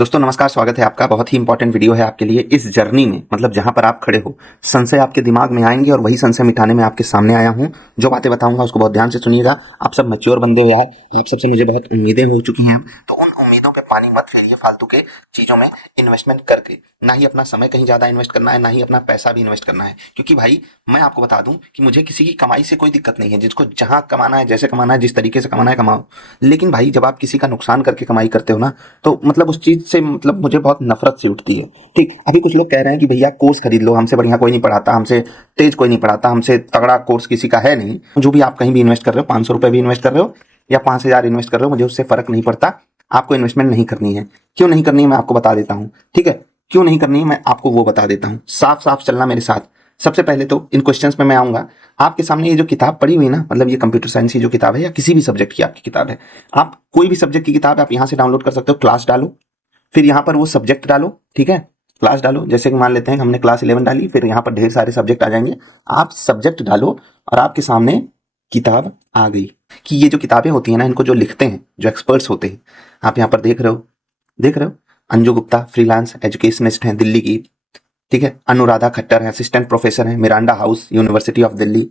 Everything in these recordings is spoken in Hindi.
दोस्तों नमस्कार, स्वागत है आपका। बहुत ही इंपॉर्टेंट वीडियो है आपके लिए। इस जर्नी में मतलब जहां पर आप खड़े हो, संशय आपके दिमाग में आएंगे और वही संशय मिटाने में आपके सामने आया हूं। जो बातें बताऊंगा उसको बहुत ध्यान से सुनिएगा। आप सब मैच्योर बंदे हो यार, आप सबसे मुझे बहुत उम्मीदें हो चुकी हैं, तो उन उम्मीदों पे पानी मत फेरिए फालतू के चीजों में इन्वेस्टमेंट करके। ना ही अपना समय कहीं ज्यादा इन्वेस्ट करना है, ना ही अपना पैसा भी इन्वेस्ट करना है। क्योंकि भाई मैं आपको बता दूं कि मुझे किसी की कमाई से कोई दिक्कत नहीं है। जिसको जहां कमाना है, जैसे कमाना है, जिस तरीके से कमाना है कमाओ। लेकिन भाई जब आप किसी का नुकसान करके कमाई करते हो ना, तो मतलब उस चीज से मतलब मुझे बहुत नफरत सी उठती है। ठीक, अभी कुछ लोग कह रहे हैं कि भैया कोर्स खरीद लो, हमसे बढ़िया कोई नहीं पढ़ाता, हमसे तेज कोई नहीं पढ़ाता, हमसे तगड़ा कोर्स किसी का है नहीं। जो भी आप कहीं भी इन्वेस्ट कर रहे हो, 500 रुपए भी इन्वेस्ट कर रहे हो या 5,000 इन्वेस्ट कर रहे हो, मुझे उससे फर्क नहीं पड़ता। आपको इन्वेस्टमेंट नहीं करनी है। क्यों नहीं करनी है मैं आपको बता देता हूँ। ठीक है, क्यों नहीं करनी है मैं आपको वो बता देता हूँ। साफ साफ चलना मेरे साथ। सबसे पहले तो इन क्वेश्चंस में मैं आऊंगा। आपके सामने ये जो किताब पड़ी हुई ना, मतलब ये कंप्यूटर साइंस की जो किताब है या किसी भी सब्जेक्ट की आपकी किताब है, आप कोई भी सब्जेक्ट की किताब आप यहां से डाउनलोड कर सकते हो। क्लास डालो, फिर यहाँ पर वो सब्जेक्ट डालो। ठीक है, क्लास डालो। जैसे कि मान लेते हैं हमने क्लास 11 डाली, फिर यहाँ पर ढेर सारे सब्जेक्ट आ जाएंगे। आप सब्जेक्ट डालो और आपके सामने किताब आ गई। कि ये जो किताबें होती है ना, इनको जो लिखते हैं, जो एक्सपर्ट्स होते हैं, आप यहाँ पर देख रहे हो। अंजू गुप्ता फ्रीलांस एजुकेशनिस्ट हैं दिल्ली की। ठीक है, अनुराधा खट्टर है, असिस्टेंट प्रोफेसर है, Miranda House University of Delhi.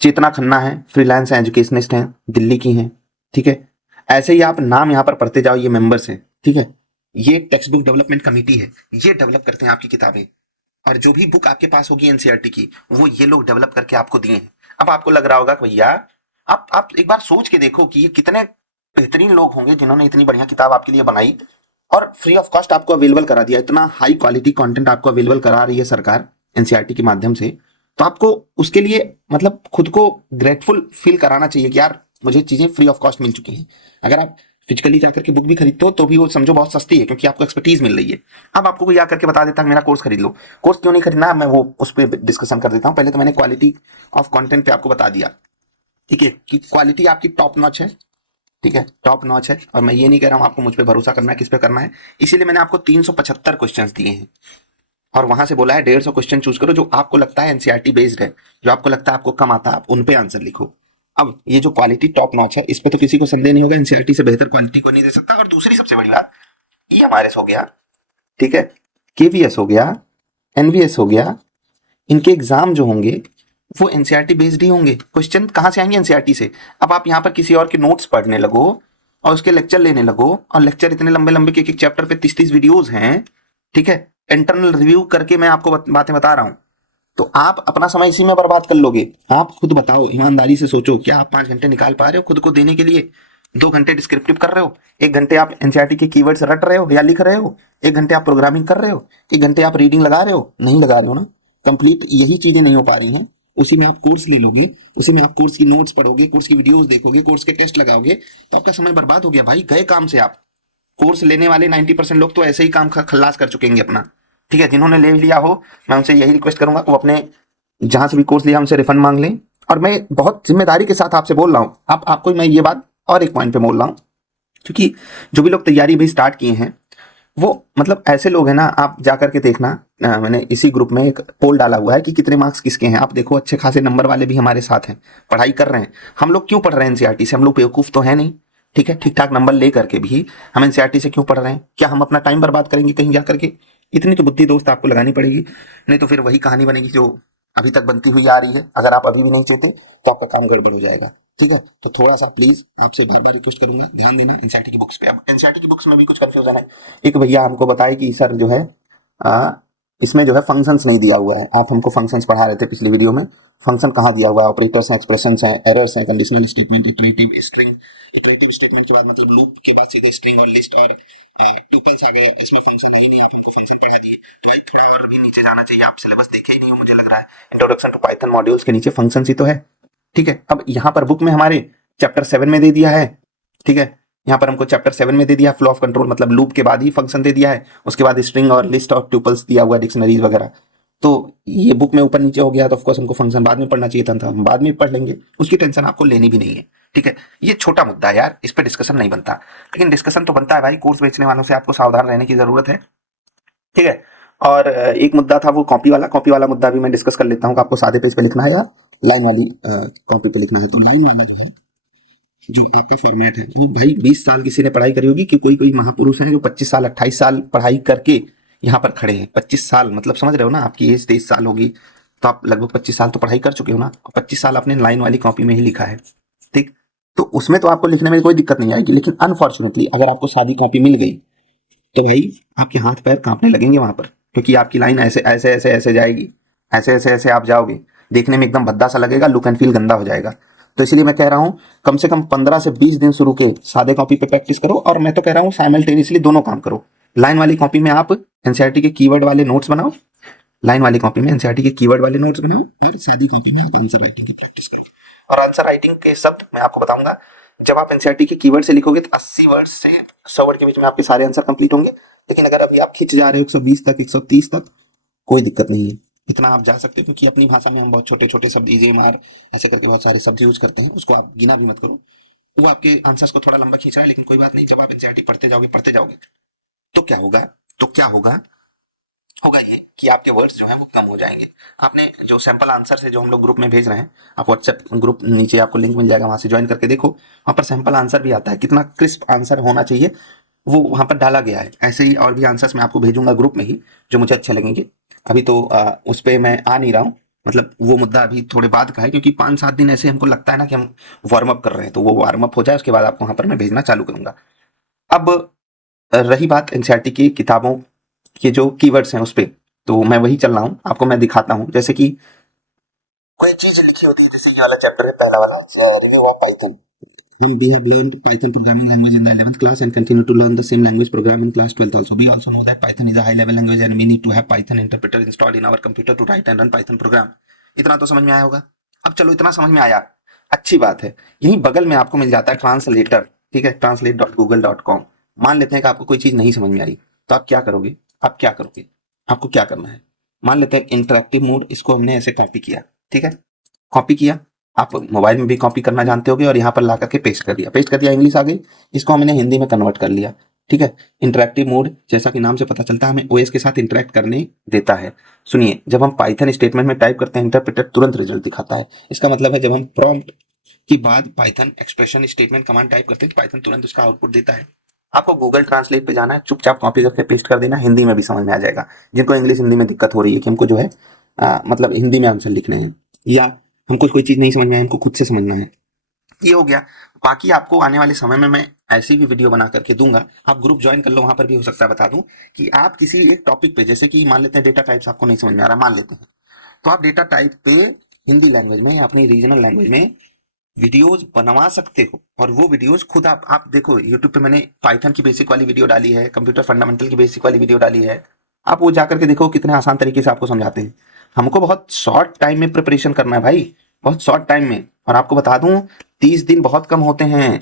Chetna Khanna है, फ्रीलांस एजुकेशनिस्ट हैं, दिल्ली की हैं। ठीक है, ऐसे ही आप नाम यहाँ पर पढ़ते जाओ, ये मेंबर्स हैं। ठीक है, ये टेक्स्ट बुक डेवलपमेंट कमेटी है, ये डेवलप करते हैं आपकी किताबें। और जो भी बुक आपके पास होगी एनसीईआरटी की, वो ये लोग डेवलप करके आपको दिए हैं। अब आपको लग रहा होगा कि भैया, आप एक बार सोच के देखो कि ये कितने बेहतरीन लोग होंगे जिन्होंने इतनी बढ़िया किताब आपके लिए बनाई और फ्री ऑफ कॉस्ट आपको अवेलेबल करा दिया। इतना हाई क्वालिटी कंटेंट आपको अवेलेबल करा रही है सरकार एनसीईआरटी के माध्यम से। तो आपको उसके लिए मतलब खुद को ग्रेटफुल फील कराना चाहिए कि यार मुझे चीजें फ्री ऑफ कॉस्ट मिल चुकी हैं। अगर आप फिजिकली जाकर के बुक भी खरीदते हो तो भी वो समझो बहुत सस्ती है, क्योंकि आपको एक्सपर्टीज मिल रही है। अब आपको कोई आकर के बता देता है मेरा कोर्स खरीद लो। कोर्स क्यों नहीं खरीदना, मैं वो उस पर डिस्कशन कर देता हूँ। पहले तो मैंने क्वालिटी ऑफ कंटेंट पे आपको बता दिया, ठीक है, कि क्वालिटी आपकी टॉप नॉच है। ठीक है, टॉप नॉच है। और मैं ये नहीं कह रहा हूँ आपको मुझ पर भरोसा करना है, किस पे करना है। इसीलिए मैंने आपको 375 क्वेश्चंस दिए हैं और वहां से बोला है 150 क्वेश्चन चूज करो जो आपको लगता है एनसीईआरटी बेस्ड है, जो आपको लगता है आपको कम आता है, आप उन पे आंसर लिखो। अब ये जो क्वालिटी टॉप नॉच है, इस पे तो किसी को संदेह नहीं होगा, एनसीईआरटी से बेहतर क्वालिटी को नहीं दे सकता। और दूसरी सबसे बड़ी बात, ईएमआरएस हो गया, ठीक है, केवीएस हो गया, एनवीएस हो गया, इनके एग्जाम जो होंगे वो एनसीईआरटी बेस्ड ही होंगे। क्वेश्चन कहाँ से आएंगे, एनसीईआरटी से। अब आप यहाँ पर किसी और के नोट्स पढ़ने लगो और उसके लेक्चर लेने लगो, और लेक्चर इतने लंबे लंबे के एक चैप्टर पे 30-30 वीडियोज हैं। ठीक है, इंटरनल रिव्यू करके मैं आपको बातें बता रहा हूँ। तो आप अपना समय इसी में बर्बाद कर लोगे। आप खुद बताओ, ईमानदारी से सोचो, क्या आप 5 घंटे निकाल पा रहे हो खुद को देने के लिए? 2 घंटे डिस्क्रिप्टिव कर रहे हो, 1 घंटे आप एनसीईआरटी के कीवर्ड्स रट रहे हो या लिख रहे हो, 1 घंटे आप प्रोग्रामिंग कर रहे हो, 1 घंटे आप रीडिंग लगा रहे हो? नहीं लगा रहे हो ना। कंप्लीट यही चीजें नहीं हो पा रही हैं। उसी में आप कोर्स ले लोगे, उसी में आप कोर्स की नोट्स पढ़ोगे, कोर्स की वीडियोस देखोगे, कोर्स के टेस्ट लगाओगे, तो आपका समय बर्बाद हो गया भाई, गए काम से आप। कोर्स लेने वाले 90% लोग तो ऐसे ही काम खल्लास कर चुकेंगे अपना। ठीक है, जिन्होंने ले लिया हो, मैं उनसे यही रिक्वेस्ट करूंगा कि वो अपने जहां से भी कोर्स लिया उनसे रिफंड मांग लें। और मैं बहुत जिम्मेदारी के साथ आपसे बोल रहा हूँ, आपको मैं ये बात और एक पॉइंट पे बोल रहा हूँ, क्योंकि जो भी लोग तैयारी भी स्टार्ट किए हैं वो मतलब ऐसे लोग हैं ना, आप जाकर के देखना। मैंने इसी ग्रुप में एक पोल डाला हुआ है कि कितने मार्क्स किसके हैं। आप देखो, अच्छे खासे नंबर वाले भी हमारे साथ हैं, पढ़ाई कर रहे हैं। हम लोग क्यों पढ़ रहे हैं एनसीईआरटी से? हम लोग बेवकूफ तो है नहीं। ठीक है, ठीक ठाक नंबर ले करके भी हम एनसीईआरटी से क्यों पढ़ रहे हैं? क्या हम अपना टाइम बर्बाद करेंगे कहीं जाकर के? इतनी तो बुद्धि दोस्त आपको लगानी पड़ेगी, नहीं तो फिर वही कहानी बनेगी जो अभी तक बनती हुई आ रही है। अगर आप अभी भी नहीं चाहते तो आपका काम गड़बड़ हो जाएगा। ठीक है, तो थोड़ा सा प्लीज आपसे बार बार रिक्वेस्ट करूंगा, ध्यान देना एनसीईआरटी की बुक्स पे। अब एनसीईआरटी की बुक्स में भी कुछ कंफ्यूजन है। एक भैया हमको बताए कि सर जो है आ, इसमें जो है फंक्शंस नहीं दिया हुआ है। आप हमको फंक्शंस पढ़ा रहे थे पिछली वीडियो में, फंक्शन कहाँ दिया हुआ है? ऑपरेटर्स हैं, एक्सप्रेशंस हैं, एरर्स हैं, conditional statement, iterative string. Iterative statement के बाद मतलब लूप के बाद सीधे स्ट्रिंग और लिस्ट और ट्यूपल्स आ गए, इसमें फंक्शन है ही नहीं, आप हमको फंक्शन पढ़ा दिए। तो थोड़ा और भी नीचे जाना चाहिए, आप सिलेबस देखे ही नहीं हो मुझे लग रहा है। इंट्रोडक्शन टू पाइथन मॉड्यूल्स के नीचे फंक्शंस ही तो है। ठीक है, अब यहाँ पर बुक में हमारे चैप्टर 7 में दे दिया है। ठीक है, यहाँ पर हमको चैप्टर 7 में दे दिया फ्लो ऑफ कंट्रोल, मतलब लूप के बाद ही फंक्शन दे दिया है, उसके बाद स्ट्रिंग और लिस्ट और ट्यूपल्स दिया हुआ है, डिक्शनरीज वगैरह। तो ये बुक में ऊपर नीचे हो गया, तो ऑफकोर्स हमको फंक्शन बाद में पढ़ना चाहिए था, हम बाद में पढ़ लेंगे, उसकी टेंशन आपको लेनी भी नहीं है। ठीक है, ये छोटा मुद्दा है यार, इस पर डिस्कशन नहीं बनता, लेकिन डिस्कशन तो बनता है भाई। कोर्स बेचने वालों से आपको सावधान रहने की जरूरत है। ठीक है, और एक मुद्दा था वो कॉपी वाला मुद्दा भी मैं डिस्कस कर लेता हूँ कि आपको सादे पेज पे लिखना है या लाइन वाली कॉपी पे लिखना है। तो लाइन वाला जो है, जो आपका फॉर्मेट है वो भाई 20 साल किसी ने पढ़ाई करी होगी कि कोई कोई महापुरुष है जो 25 साल 28 साल पढ़ाई करके यहाँ पर खड़े हैं। 25 साल मतलब समझ रहे हो ना, आपकी एज 23 साल होगी तो आप लगभग 25 साल तो पढ़ाई कर चुके हो ना। 25 साल आपने लाइन वाली कॉपी में ही लिखा है, ठीक। तो उसमें तो आपको लिखने में कोई दिक्कत नहीं आएगी, लेकिन अनफॉर्चुनेटली अगर आपको सादी कॉपी मिल गई तो भाई आपके हाथ पैर कांपने लगेंगे वहां पर, क्योंकि आपकी लाइन ऐसे ऐसे ऐसे ऐसे जाएगी, ऐसे ऐसे ऐसे आप जाओगे, देखने में एकदम भद्दा सा लगेगा, लुक एंड फील गंदा हो जाएगा। तो इसलिए मैं कह रहा हूं कम से कम 15 से 20 दिन शुरू के सादे कॉपी पे प्रैक्टिस करो, और मैं तो कह रहा हूं साइमल्टेनियसली दोनों काम करो। लाइन वाली कॉपी में आप एनसीईआरटी के कीवर्ड वाले नोट्स बनाओ, लाइन वाली कॉपी में एनसीईआरटी के कीवर्ड वाले नोट्स बनाओ, और सादी कॉपी में आप आंसर राइटिंग की प्रैक्टिस करो। और आंसर राइटिंग के शब्द मैं आपको बताऊंगा, जब आप एनसीईआरटी के कीवर्ड से लिखोगे तो 80 वर्ड से 100 वर्ड के बीच में आपके सारे आंसर कंप्लीट होंगे। लेकिन अगर अभी आप खींच जा रहे हो 120 तक 130 तक, कोई दिक्कत नहीं है, इतना आप जा सकते हो, क्योंकि अपनी भाषा में हम बहुत छोटे छोटे शब्द ईजे मार ऐसे करके बहुत सारे शब्द यूज करते हैं, उसको आप गिना भी मत करो। वो आपके आंसर्स को थोड़ा लंबा खींच रहा है, लेकिन कोई बात नहीं, जब आप एनसीईआरटी पढ़ते जाओगे तो क्या होगा, तो क्या होगा होगा ये कि आपके वर्ड्स जो हैं वो कम हो जाएंगे। आपने जो सैंपल आंसर है जो हम लोग ग्रुप में भेज रहे हैं, आप व्हाट्सएप ग्रुप नीचे आपको लिंक मिल जाएगा, वहां से ज्वाइन करके देखो, वहां पर सैंपल आंसर भी आता है, कितना क्रिस्प आंसर होना चाहिए वो वहां पर डाला गया है। ऐसे ही और भी आंसर्स मैं आपको भेजूंगा ग्रुप में ही जो मुझे अच्छे लगेंगे। अभी तो उस पर मैं आ नहीं रहा हूँ, मतलब वो मुद्दा अभी थोड़े बाद का है, क्योंकि 5-7 दिन ऐसे हमको लगता है ना कि हम वार्म अप कर रहे हैं, तो वो वार्म अप हो जाए उसके बाद आपको वहां पर मैं भेजना चालू करूंगा। अब रही बात एनसीईआरटी की किताबों के जो कीवर्ड्स हैं उस पे, तो मैं वही चल रहा हूँ, आपको मैं दिखाता हूँ। जैसे कि कोई चीज लिखी होती है, जैसे ये वाला चैप्टर है पहला वाला, review of Python. We have learned Python programming language in the 11th class and continue to learn the same language program in class 12th also. We also know that Python is a high level language and we need to have Python interpreter installed in our computer to write and run Python program. इतना तो समझ में आया होगा। अब चलो इतना समझ में आया, अच्छी बात है। यहीं बगल में आपको मिल जाता है ट्रांसलेटर, ठीक है, translate.google.com। मान लेते हैं कि आपको कोई चीज नहीं समझ में आई, तो आप क्या करोगे, आप क्या करोगे, आपको क्या करना है। मान लेते हैं इंटरेक्टिव मोड, इसको हमने ऐसे कॉपी किया, ठीक है, कॉपी किया, आप मोबाइल में भी कॉपी करना जानते होगे, और यहाँ पर ला करके पेस्ट कर दिया, इंग्लिश आ गई, इसको हमने हिंदी में कन्वर्ट कर लिया, ठीक है। इंटरेक्टिव मोड जैसा कि नाम से पता चलता है हमें ओएस के साथ इंटरेक्ट करने देता है। सुनिए, जब हम पाइथन स्टेटमेंट में टाइप करते हैं इंटरप्रेटर तुरंत रिजल्ट दिखाता है, इसका मतलब है जब हम प्रॉम्प्ट के बाद Python expression statement command type करते हैं तो पाइथन तुरंत उसका आउटपुट देता है। आपको गूगल ट्रांसलेट पे जाना है, चुपचाप कॉपी करके पेस्ट कर देना, हिंदी में भी समझ में आ जाएगा। जिनको इंग्लिश हिंदी में दिक्कत हो रही है कि हमको जो है मतलब हिंदी में आंसर लिखने हैं, या हमको कोई चीज नहीं समझ में आए, हमको खुद से समझना है, ये हो गया। बाकी आपको आने वाले समय में मैं ऐसी भी वीडियो बना करके दूंगा, आप ग्रुप ज्वाइन कर लो, वहां पर भी हो सकता है बता दूं कि आप किसी एक टॉपिक पे, जैसे कि मान लेते हैं डेटा टाइप्स आपको नहीं समझ में आ रहा, मान लेते हैं, तो आप डेटा टाइप पे हिंदी लैंग्वेज में या अपनी रीजनल लैंग्वेज में वीडियोस बनवा सकते हो। और वो वीडियोस खुद आप देखो, यूट्यूब पे मैंने पाइथन की बेसिक वाली वीडियो डाली है, कंप्यूटर फंडामेंटल की बेसिक वाली वीडियो डाली है, आप वो जाकर के देखो कितने आसान तरीके से आपको समझाते हैं। हमको बहुत शॉर्ट टाइम में प्रिपरेशन करना है भाई, बहुत शॉर्ट टाइम में। और आपको बता दूं 30 दिन बहुत कम होते हैं,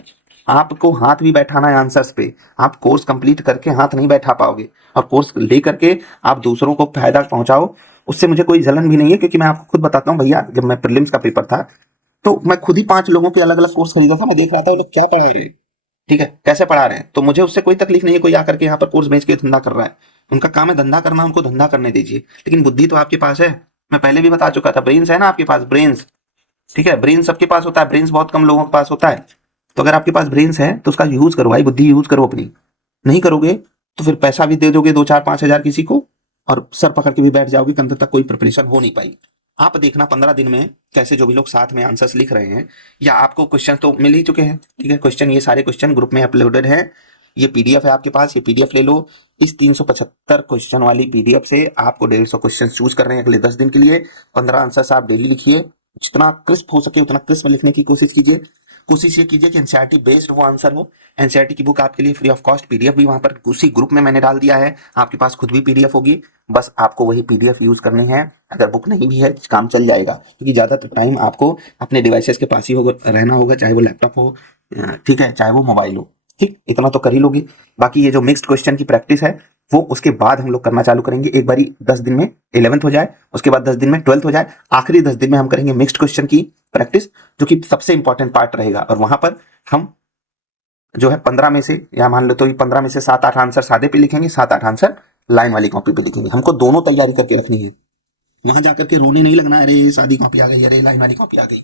आपको हाथ भी बैठाना है आंसर्स पे, आप कोर्स कंप्लीट करके हाथ नहीं बैठा पाओगे, और कोर्स ले करके आप दूसरों को फायदा पहुंचाओ, उससे मुझे कोई जलन भी नहीं है। क्योंकि मैं आपको खुद बताता हूँ भैया, जब मैं प्रीलिम्स का पेपर था तो मैं खुद ही 5 लोगों के अलग अलग कोर्स खरीदा था, मैं देख रहा था वो लोग क्या पढ़ा रहे हैं, ठीक है, कैसे पढ़ा रहे हैं, तो मुझे उससे कोई तकलीफ नहीं है। कोई आकर के यहाँ पर कोर्स बेच के धंधा कर रहा है, उनका काम है धंधा करना, उनको धंधा करने दीजिए, लेकिन बुद्धि तो आपके पास है। मैं पहले भी बता चुका था, ब्रेन्स है ना आपके पास, ब्रेन्स, ठीक है, ब्रेन सबके पास होता है, ब्रेन्स बहुत कम लोगों के पास होता है। तो अगर आपके पास ब्रेन्स है तो उसका यूज करो भाई, बुद्धि यूज करो अपनी। नहीं करोगे तो फिर पैसा भी दे दोगे 2-4-5 हजार किसी को, और सर पकड़ के भी बैठ जाओगे, अंत तक कोई प्रिपरेशन हो नहीं पाई। आप देखना 15 दिन में कैसे जो भी लोग साथ में आंसर्स लिख रहे हैं, या आपको क्वेश्चन तो मिल ही चुके हैं, ठीक है, क्वेश्चन, ये सारे क्वेश्चन ग्रुप में अपलोडेड है, ये पीडीएफ है आपके पास, ये पीडीएफ ले लो। इस 375 क्वेश्चन वाली पीडीएफ से आपको 150 क्वेश्चन चूज कर रहे हैं अगले 10 दिन के लिए। 15 आंसर्स आप डेली लिखिए, जितना क्रिस्प हो सके उतना क्रिस्प लिखने की कोशिश कीजिए। कोशिश ये कीजिए कि एनसीईआरटी बेस्ड वो आंसर हो। एनसीईआरटी की बुक आपके लिए फ्री ऑफ कॉस्ट, पीडीएफ भी वहां पर उसी ग्रुप में मैंने डाल दिया है, आपके पास खुद भी पीडीएफ होगी, बस आपको वही पीडीएफ यूज करनी है। अगर बुक नहीं भी है काम चल जाएगा, क्योंकि ज्यादातर टाइम आपको अपने डिवाइसेस के पास ही होगा, रहना होगा, चाहे वो लैपटॉप हो, ठीक है, चाहे वो मोबाइल हो, ठीक, इतना तो कर ही लोगे। बाकी ये जो मिक्स्ड क्वेश्चन की प्रैक्टिस है वो उसके बाद हम लोग करना चालू करेंगे। एक बारी 10 दिन में 11th हो जाए, उसके बाद 10 दिन में 12th हो जाए, आखिरी 10 दिन में हम करेंगे मिक्स्ड क्वेश्चन की प्रैक्टिस, जो कि सबसे इंपॉर्टेंट पार्ट रहेगा। और वहां पर हम जो है 15 में से, या मान लो तो 15 में से 7-8 आंसर सादे पे लिखेंगे, 7-8 आंसर लाइन वाली कॉपी पे लिखेंगे। हमको दोनों तैयारी करके रखनी है, वहां जाकर के रोने नहीं लगना, अरे सादी कॉपी आ गई, अरे लाइन वाली कॉपी आ गई।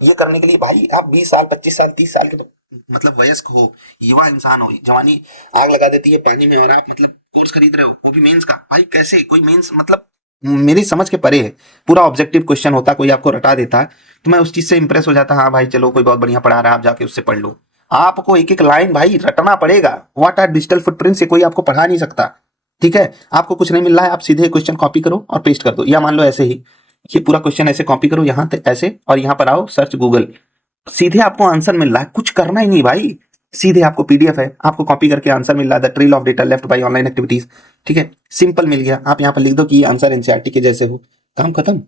ये करने के लिए भाई आप 20 साल 25 साल 30 साल के तो मतलब वयस्क हो, युवा इंसान हो, जवानी आग लगा देती है पानी में और आप मतलब कोर्स खरीद रहे हो वो भी मेंस का। भाई कैसे कोई मेंस मतलब मेरी समझ के परे है। पूरा ऑब्जेक्टिव क्वेश्चन होता, कोई आपको रटा देता है तो मैं उस चीज से इंप्रेस हो जाता, हाँ भाई चलो कोई बहुत बढ़िया पढ़ा रहा है आप जाके उससे पढ़ लो। आपको एक एक लाइन भाई रटना पड़ेगा। व्हाट आर डिजिटल फुटप्रिंट से कोई आपको पढ़ा नहीं सकता। ठीक है, आपको कुछ नहीं मिल रहा है, आप सीधे क्वेश्चन कॉपी करो और पेस्ट कर दो, या मान लो ऐसे ही ये पूरा क्वेश्चन ऐसे कॉपी करो यहाँ तक ऐसे, और यहाँ पर आओ सर्च गूगल, सीधे आपको आंसर मिल रहा है, कुछ करना ही नहीं भाई। सीधे आपको पीडीएफ है, आपको कॉपी करके आंसर मिल रहा है, the trail of data left by online activities. ठीक है, सिंपल मिल गया, आप यहाँ पर लिख दो कि ये आंसर एनसीईआरटी के जैसे हो, काम खत्म।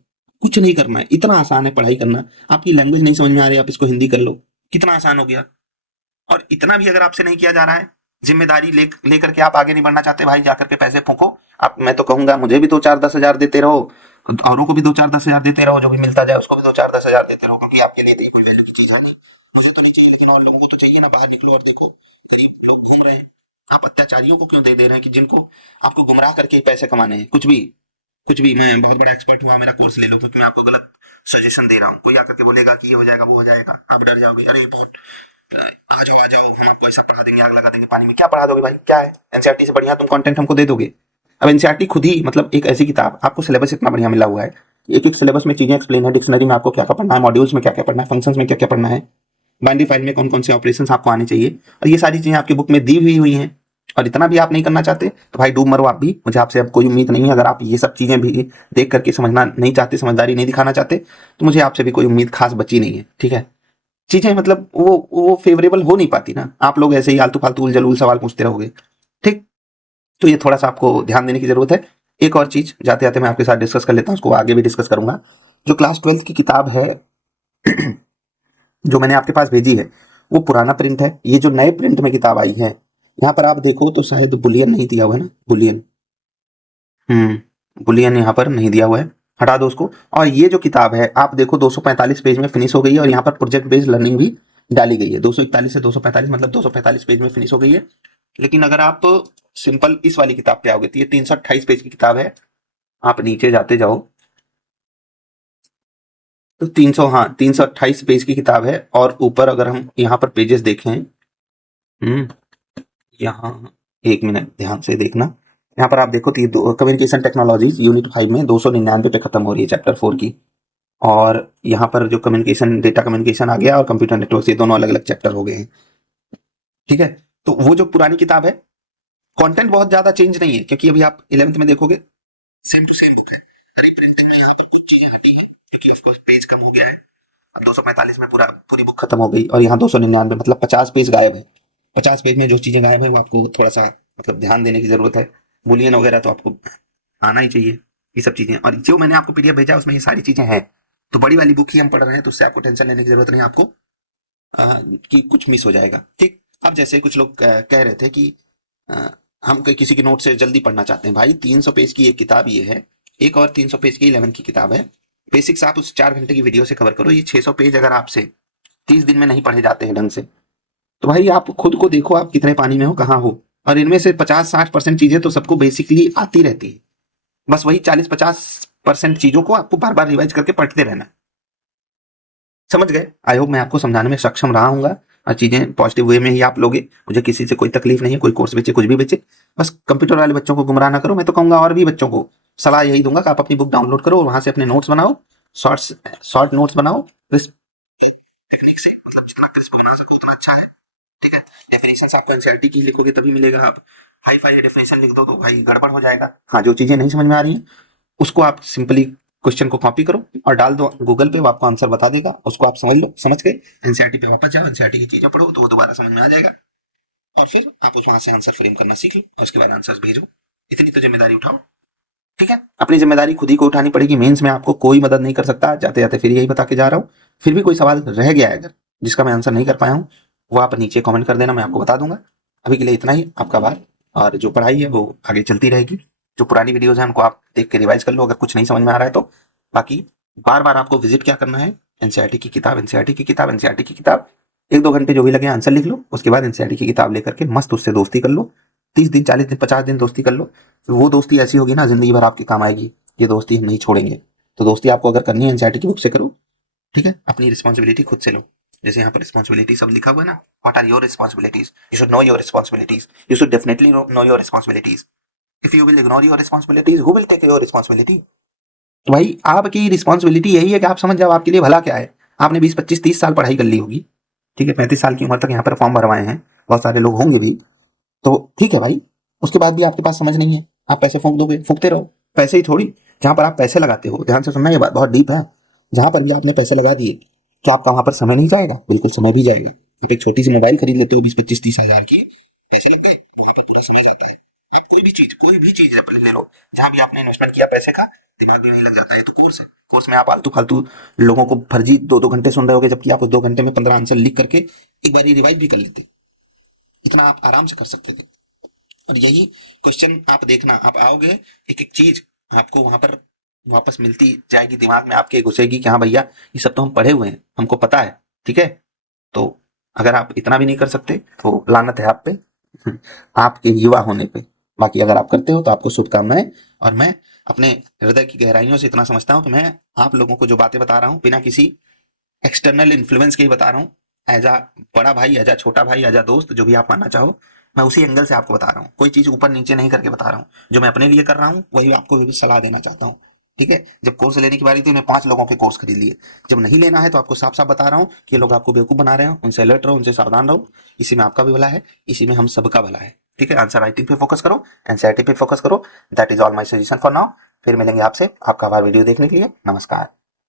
कुछ नहीं करना है, इतना आसान है पढ़ाई करना। आपकी लैंग्वेज नहीं समझ में आ रही, आप इसको हिंदी कर लो, कितना आसान हो गया। और इतना भी अगर आपसे नहीं किया जा रहा है, जिम्मेदारी लेकर के आप आगे नहीं बढ़ना चाहते भाई, जाकर के पैसे फूको। आप, मैं तो कहूंगा मुझे भी 2 4 10 हजार देते रहो, औरों को भी 2 4 10 हजार देते रहो, जो भी मिलता जाए उसको भी 2 4 10 हजार देते रहो, क्योंकि आपके लिए तो ये कोई वैल्यू की चीज है नहीं। मुझे तो नहीं चाहिए, लेकिन और लोगों को तो चाहिए ना। बाहर निकलो और देखो गरीब लोग घूम रहे हैं, आप अत्याचारियों को क्यों दे दे रहे हैं कि जिनको आपको गुमराह करके पैसे कमाने हैं। कुछ भी मैं बहुत बड़ा एक्सपर्ट हुआ, मेरा कोर्स ले लो, क्योंकि मैं आपको गलत सजेशन दे रहा हूँ। कोई आकर के बोलेगा कि ये हो जाएगा वो हो जाएगा, आप डर जाओगे, अरे बहुत आ जाओ हम आपको ऐसा पढ़ा देंगे, आग लगा देंगे पानी में। क्या पढ़ा दोगे भाई, क्या है एनसीईआरटी से बढ़िया तुम कंटेंट हमको दे दोगे। अब एनसीईआरटी खुद ही मतलब एक ऐसी किताब, आपको सिलेबस इतना बढ़िया मिला हुआ है, एक एक सिलेबस में चीजें एक्सप्लेन है, डिक्शनरी में आपको क्या क्या पढ़ना है, मॉड्यूल्स में क्या क्या पढ़ना है, फंक्शंस में क्या क्या पढ़ना है, बाइनरी फाइल में कौन कौन से ऑपरेशंस आपको आने चाहिए, और ये सारी चीजें आपकी बुक में दी हुई हैं। और इतना भी आप नहीं करना चाहते तो भाई डूब मरो आप भी, मुझे आपसे अब कोई उम्मीद नहीं है। अगर आप ये सब चीजें भी देख करके समझना नहीं चाहते, समझदारी नहीं दिखाना चाहते, तो मुझे आपसे भी कोई उम्मीद खास बची नहीं है। ठीक है, चीजें मतलब वो फेवरेबल हो नहीं पाती ना, आप लोग ऐसे ही आलतू फालतू उलझुल सवाल पूछते रहोगे। ठीक, तो ये थोड़ा सा आपको ध्यान देने की जरूरत है। एक और चीज जाते जाते मैं आपके साथ डिस्कस कर लेता हूँ, उसको आगे भी डिस्कस करूंगा। जो क्लास 12th की किताब है जो मैंने आपके पास भेजी है, वो पुराना प्रिंट है। ये जो नए प्रिंट में किताब आई है, यहाँ पर आप देखो तो शायद बुलियन नहीं दिया हुआ है ना, बुलियन, बुलियन यहाँ पर नहीं दिया हुआ है, हटा दो उसको। और ये जो किताब है आप देखो 245 पेज में फिनिश हो गई है, और यहाँ पर प्रोजेक्ट बेस्ड लर्निंग भी डाली गई है। 241 से 245 मतलब 245 पेज में फिनिश हो गई है। लेकिन अगर आप सिंपल इस वाली किताब पे आओगे तो ये 328 पेज की किताब है। आप नीचे जाते जाओ तो 328 पेज की किताब है। और ऊपर अगर हम यहाँ पर पेजेस देखें, यहाँ एक मिनट ध्यान से देखना, यहाँ पर आप देखो तो कम्युनिकेशन टेक्नोलॉजी यूनिट 5 में 299 पे खत्म हो रही है चैप्टर 4 की। और यहाँ पर जो कम्युनिकेशन, डेटा कम्युनिकेशन आ गया और कंप्यूटर नेटवर्क, ये दोनों अलग अलग चैप्टर हो गए हैं। ठीक है, तो वो जो पुरानी किताब है, कंटेंट बहुत ज्यादा चेंज नहीं है, क्योंकि अभी आप 11th में देखोगे सेम टू सेम बुक है। हर एक प्रिंटिंग में यहाँ पर कुछ चीजें हटी है, क्योंकि ऑफ कोर्स पेज कम हो गया है। अब 245 में पूरी बुक खत्म हो गई, और यहाँ 299 मतलब 50 पेज गायब है। 50 पेज में जो चीजें गायब है वो आपको थोड़ा सा मतलब ध्यान देने की जरूरत है। बुलियन वगैरह तो आपको आना ही चाहिए, ये सब चीजें। और जो मैंने आपको पीडीएफ भेजा उसमें ये सारी चीजें हैं। तो बड़ी वाली बुक ही हम पढ़ रहे हैं, तो उससे आपको टेंशन लेने की जरूरत नहीं आपको कि कुछ मिस हो जाएगा। ठीक, अब जैसे कुछ लोग कह रहे थे कि अ, हम किसी के नोट से जल्दी पढ़ना चाहते हैं। भाई 300 पेज की एक किताब ये है, एक और 300 पेज की 11 की किताब है। बेसिक्स आप उस 4 घंटे की वीडियो से कवर करो। ये 600 पेज अगर आपसे 30 दिन में नहीं पढ़े जाते हैं ढंग से, तो भाई आप खुद को देखो आप कितने पानी में हो, कहाँ हो। और इनमें से 50-60% चीजें तो सबको बेसिकली आती रहती है, बस वही 40-50% चीजों को आपको बार बार रिवाइज करके पढ़ते रहना। समझ गए? आई होप मैं आपको समझाने में सक्षम रहा हूँ, और चीजें पॉजिटिव वे में ही आप लोगे। मुझे किसी से कोई तकलीफ नहीं है, कोई कोर्स बेचे कुछ भी बेचे, बस कंप्यूटर वाले बच्चों को गुमराह ना करो। मैं तो कहूंगा और भी बच्चों को सलाह यही दूंगा कि आप अपनी बुक डाउनलोड करो और वहां से अपने नोट्स बनाओ, शॉर्ट नोट्स बनाओ, टेक्निक से मतलब जितना क्रिस्प बना सको उतना अच्छा है। ठीक है, डेफिनेशंस आपको एनसीईआरटी की लिखोगे तभी मिलेगा। आप हाई फाई डेफिनेशन लिख दो तो भाई गड़बड़ हो जाएगा। हाँ, जो चीजें नहीं समझ में आ रही हैं उसको आप सिंपली क्वेश्चन को कॉपी करो और डाल दो गूगल पे, वो आपको आंसर बता देगा, उसको आप समझ लो। समझ गए? एनसीईआरटी पे वापस जाओ, एनसीईआरटी की चीजें पढ़ो तो वो दोबारा समझ में आ जाएगा, और फिर आप उस वहां से आंसर फ्रेम करना सीख लो, और उसके बाद आंसर भेजो। इतनी तो जिम्मेदारी उठाओ। ठीक है, अपनी जिम्मेदारी खुद ही को उठानी पड़ेगी। मेंस में आपको कोई मदद नहीं कर सकता। जाते जाते फिर यही बता के जा रहा हूँ, फिर भी कोई सवाल रह गया है अगर जिसका मैं आंसर नहीं कर पाया हूँ, वो आप नीचे कमेंट कर देना, मैं आपको बता दूंगा। अभी के लिए इतना ही, आपका आभार। और जो पढ़ाई है वो आगे चलती रहेगी। जो पुरानी वीडियोज हैं उनको आप देख के रिवाइज कर लो अगर कुछ नहीं समझ में आ रहा है तो। बाकी बार बार आपको विजिट क्या करना है, एनसीईआरटी की किताब, एनसीईआरटी की किताब, एनसीईआरटी की किताब। 1-2 घंटे जो भी लगे आंसर लिख लो, उसके बाद एनसीईआरटी की किताब लेकर के मस्त उससे दोस्ती कर लो। 30 दिन, 40 दिन, 50 दिन दोस्ती कर लो, फिर वो दोस्ती ऐसी होगी ना जिंदगी भर आपके काम आएगी। ये दोस्ती हम नहीं छोड़ेंगे। तो दोस्ती आपको अगर करनी है एनसीईआरटी की बुक से करो। ठीक है, अपनी रिस्पॉन्सिबिलिटी खुद से लो। जैसे यहाँ पर रिस्पॉन्सिबिलिटी सब लिखा हुआ है ना, what are your responsibilities, you should know your responsibilities, you should definitely know your responsibilities. If you will ignore your responsibilities, who will take your responsibility? तो भाई आपकी रिस्पॉन्सिबिलिटी यही है कि आप समझ जाओ आपके लिए भला क्या है। आपने 20 25 30 साल पढ़ाई कर ली होगी, ठीक है, 35 साल की उम्र तक यहाँ पर फॉर्म भरवाए हैं, बहुत सारे लोग होंगे भी, तो ठीक है भाई, उसके बाद भी आपके पास समझ नहीं है, आप पैसे फूंक दोगे, फूंकते रहो। पैसे ही थोड़ी, जहां पर आप पैसे लगाते हो, ध्यान से सुनना, ये बात बहुत डीप है, जहां पर भी आपने पैसे लगा दिए, क्या आपका वहां पर समय नहीं जाएगा? बिल्कुल समय भी जाएगा। आप एक छोटी सी मोबाइल खरीद लेते हो 20 25 30 हज़ार की, पैसे लग गए, वहां पर पूरा समय जाता है। आप कोई भी चीज ले लो, जहां भी आपने इन्वेस्टमेंट किया पैसे का, दिमाग भी वहीं लग जाता है। तो कोर्स है, कोर्स में आप आलतू फालतू लोगों को फर्जी 2 2 घंटे सुन रहे होगे, जबकि आप उस 2 घंटे में 15 आंसर लिख करके एक बार रिवाइज भी कर लेते। इतना आप आराम से कर सकते थे। और यही क्वेश्चन आप देखना, आप आओगे, एक एक चीज आपको वहां पर वापस मिलती जाएगी, दिमाग में आपके घुसेगी कि हाँ भैया, ये सब तो हम पढ़े हुए हैं, हमको पता है। ठीक है, तो अगर आप इतना भी नहीं कर सकते तो लानत है आप पे, आपके युवा होने पे। बाकी अगर आप करते हो तो आपको शुभकामनाएं। और मैं अपने हृदय की गहराइयों से इतना समझता हूँ कि मैं आप लोगों को जो बातें बता रहा हूँ, बिना किसी एक्सटर्नल इन्फ्लुएंस के ही बता रहा हूँ। एज आ बड़ा भाई, एज आ छोटा भाई, एज आ दोस्त, जो भी आप मानना चाहो, मैं उसी एंगल से आपको बता रहा हूँ। कोई चीज ऊपर नीचे नहीं करके बता रहा हूँ। जो मैं अपने लिए कर रहा हूँ वही आपको भी सलाह देना चाहता हूँ। ठीक है, जब कोर्स लेने की बारी थी, उन्हें 5 लोगों के कोर्स खरीद लिए। जब नहीं लेना है तो आपको साफ साफ बता रहा हूँ कि ये लोग आपको बेवकूफ बना रहे हो, उनसे अलर्ट रहो, उनसे सावधान रहो। इसी में आपका भी भला है, इसी में हम सबका भला है। ठीक है, आंसर राइटिंग पे फोकस करो, एनसीईआरटी पे फोकस करो। That is all my suggestion for now. फिर मिलेंगे आपसे, आपका आभार वीडियो देखने के लिए। नमस्कार।